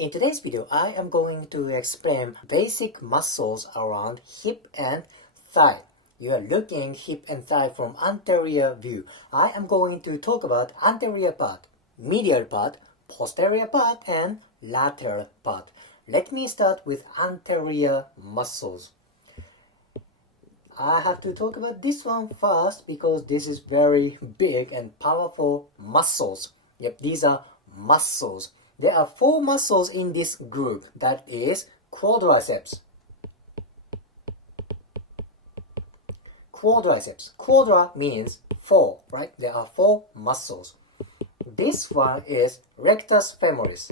In today's video, I am going to explain basic muscles around hip and thigh. You are looking hip and thigh from anterior view. I am going to talk about anterior part, medial part, posterior part, and lateral part. Let me start with anterior muscles. I have to talk about this one first because this is very big and powerful muscles. Yep, these are muscles. There are 4 muscles in this group. That is quadriceps. Quadriceps. Quadra means 4, right? There are 4 muscles. This one is rectus femoris.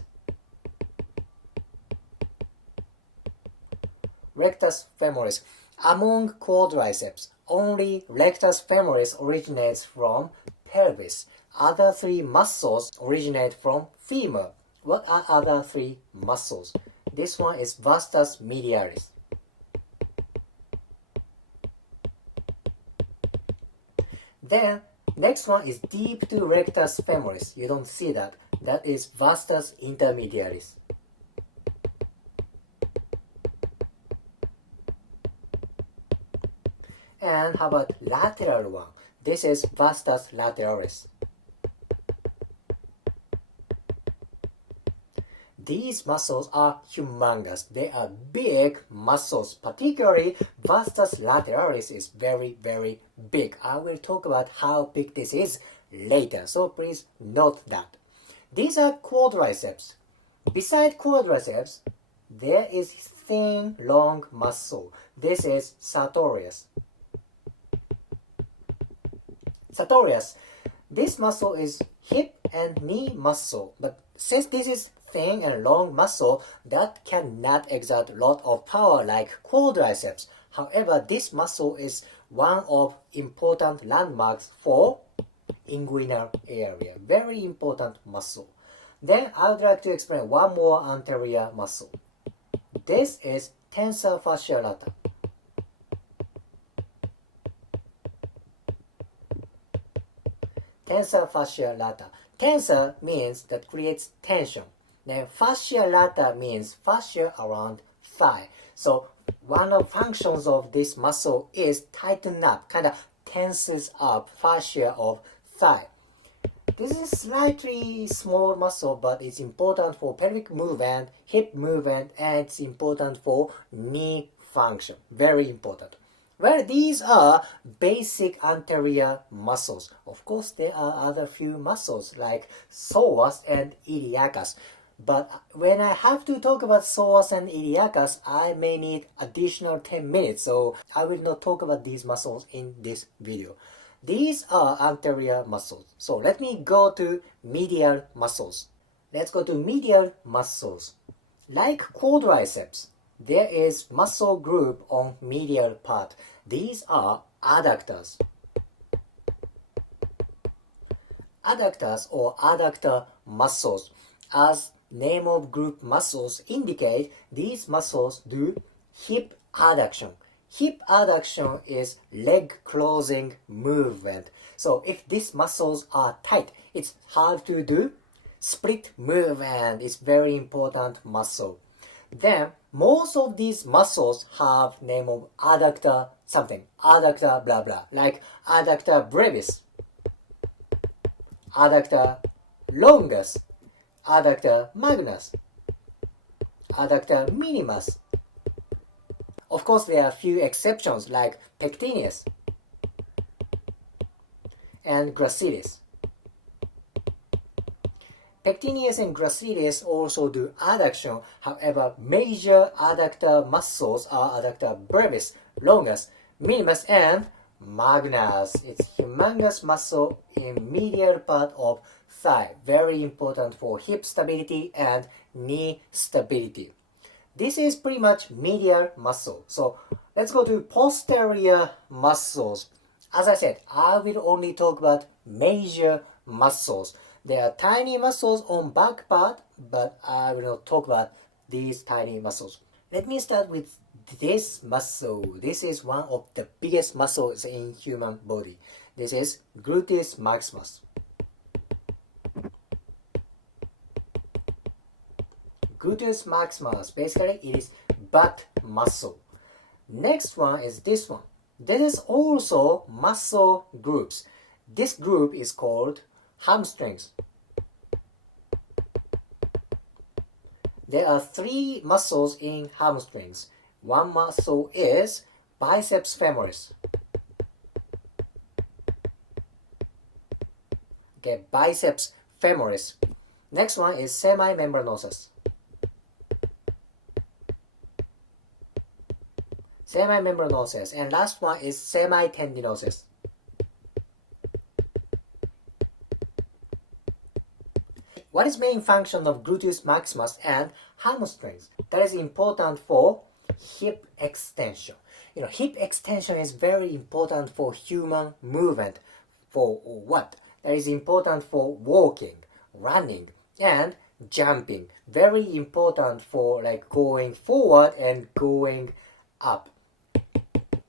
Rectus femoris. Among quadriceps, only rectus femoris originates from pelvis. Other 3 muscles originate from femur. What are other 3 muscles? This one is vastus medialis. Then, next one is deep to rectus femoris. You don't see that. That is vastus intermedialis. And how about lateral one? This is vastus lateralis. These muscles are humongous. They are big muscles. Particularly, vastus lateralis is very, very big. I will talk about how big this is later. So please note that. These are quadriceps. Beside quadriceps, there is thin, long muscle. This is sartorius. Sartorius. This muscle is hip and knee muscle. But since this is thin and long muscle, that cannot exert a lot of power like quadriceps. However, this muscle is one of important landmarks for inguinal area. Very important muscle. Then I would like to explain one more anterior muscle. This is tensor fascia lata. Tensor fascia lata. Tensor means that creates tension. Then fascia lata means fascia around thigh. So one of functions of this muscle is tighten up, kind of tenses up fascia of thigh. This is slightly small muscle, but it's important for pelvic movement, hip movement, and it's important for knee function. Very important. Well, these are basic anterior muscles. Of course, there are other few muscles like psoas and iliacus. But when I have to talk about psoas and iliacus, I may need additional 10 minutes. So I will not talk about these muscles in this video. These are anterior muscles. So let me go to medial muscles. Let's go to medial muscles. Like quadriceps, there is muscle group on medial part. These are adductors. Adductors or adductor muscles. As name of group muscles indicate, these muscles do hip adduction. Hip adduction is leg closing movement. So if these muscles are tight, it's hard to do. Split movement is very important muscle. Then most of these muscles have name of adductor something, adductor blah blah, like adductor brevis, adductor longus, adductor magnus, adductor minimus. Of course, there are a few exceptions like pectineus and gracilis. Pectineus and gracilis also do adduction. However, major adductor muscles are adductor brevis, longus, minimus, and magnus. It's humongous muscle in medial part of thigh. Very important for hip stability and knee stability. This is pretty much medial muscle. So let's go to posterior muscles. As I said, I will only talk about major muscles. There are tiny muscles on back part, but I will not talk about these tiny muscles. Let me start with this muscle. This is one of the biggest muscles in human body. This is gluteus maximus. gluteus maximus. Basically, it is butt muscle. Next one is this one. This is also muscle groups. This group is called hamstrings. There are 3 muscles in hamstrings. One muscle is biceps femoris. Okay, biceps femoris. Next one is semimembranosus. Semimembranosus. And last one is semitendinosus. What is main function of gluteus maximus and hamstrings? That is important for hip extension. Hip extension is very important for human movement. For what? That is important for walking, running, and jumping. Very important for going forward and going up.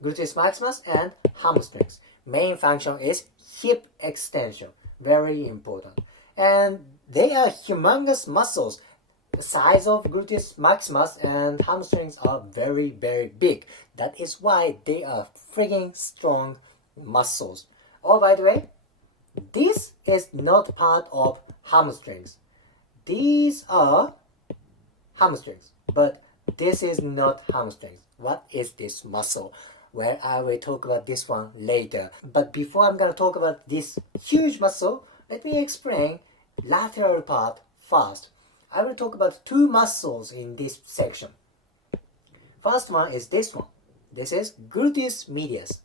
Gluteus maximus and hamstrings. Main function is hip extension. Very important. And they are humongous muscles. The size of gluteus maximus and hamstrings are very, very big. That is why they are friggin' strong muscles. Oh, by the way, this is not part of hamstrings. These are hamstrings, but this is not hamstrings. What is this muscle? Well, I will talk about this one later. But before I'm going to talk about this huge muscle, let me explain lateral part first. I will talk about 2 muscles in this section. First one is this one. This is gluteus medius.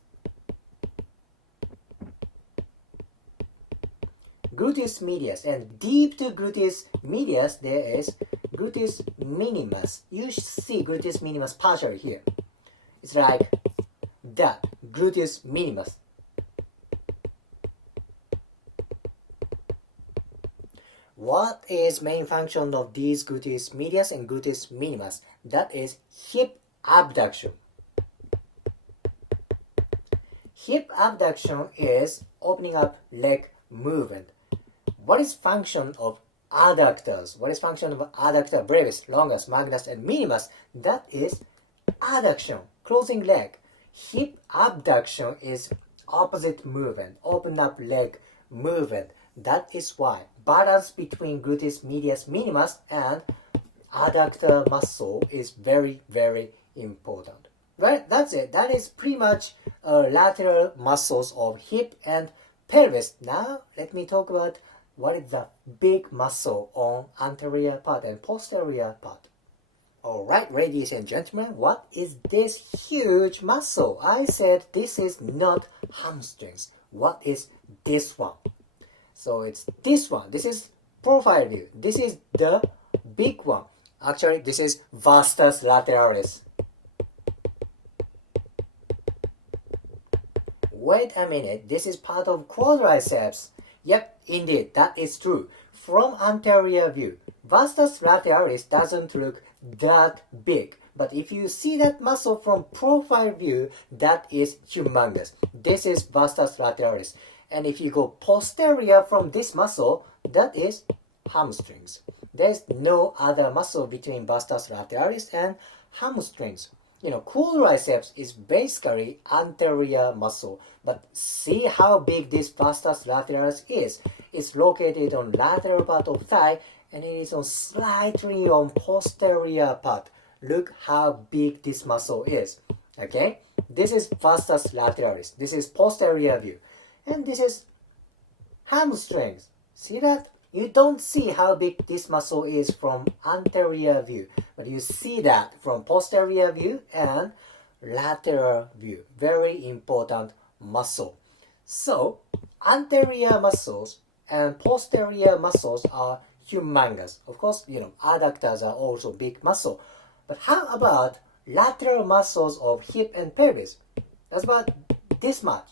Gluteus medius, and deep to gluteus medius there is gluteus minimus. You see gluteus minimus partially here. It's like that, gluteus minimus. What is main function of these gluteus medius and gluteus minimus? That is hip abduction. Hip abduction is opening up leg movement. What is function of adductors? What is function of adductor brevis, longus, magnus, and minimus? That is adduction, closing leg. Hip abduction is opposite movement, open up leg movement. That is why balance between gluteus medius minimus and adductor muscle is very, very important. Right, that's it. That is pretty much lateral muscles of hip and pelvis. Now, let me talk about what is the big muscle on anterior part and posterior part. Alright, ladies and gentlemen, what is this huge muscle? I said this is not hamstrings. What is this one? So it's this one. This is profile view. This is the big one. Actually, this is vastus lateralis. Wait a minute. This is part of quadriceps. Yep, indeed, that is true. From anterior view, vastus lateralis doesn't look that big. But if you see that muscle from profile view, that is humongous. This is vastus lateralis. And if you go posterior from this muscle, that is hamstrings. There's no other muscle between vastus lateralis and hamstrings. Quadriceps is basically anterior muscle. But see how big this vastus lateralis is. It's located on lateral part of thigh and it is on slightly on posterior part. Look how big this muscle is. Okay? This is vastus lateralis. This is posterior view. And this is hamstrings. See that? You don't see how big this muscle is from anterior view, but you see that from posterior view and lateral view. Very important muscle. So, anterior muscles and posterior muscles are humongous. Of course, adductors are also big muscle. But how about lateral muscles of hip and pelvis? That's about this much.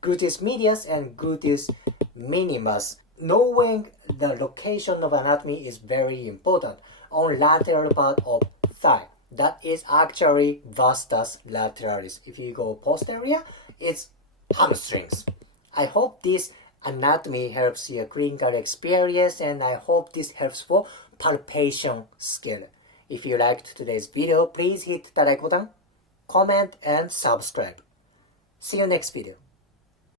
Gluteus medius and gluteus minimus. Knowing the location of anatomy is very important on lateral part of thigh. That is actually vastus lateralis. If you go posterior, it's hamstrings. I hope this anatomy helps your clinical experience and I hope this helps for palpation skill. If you liked today's video, please hit the like button, comment, and subscribe. See you next video.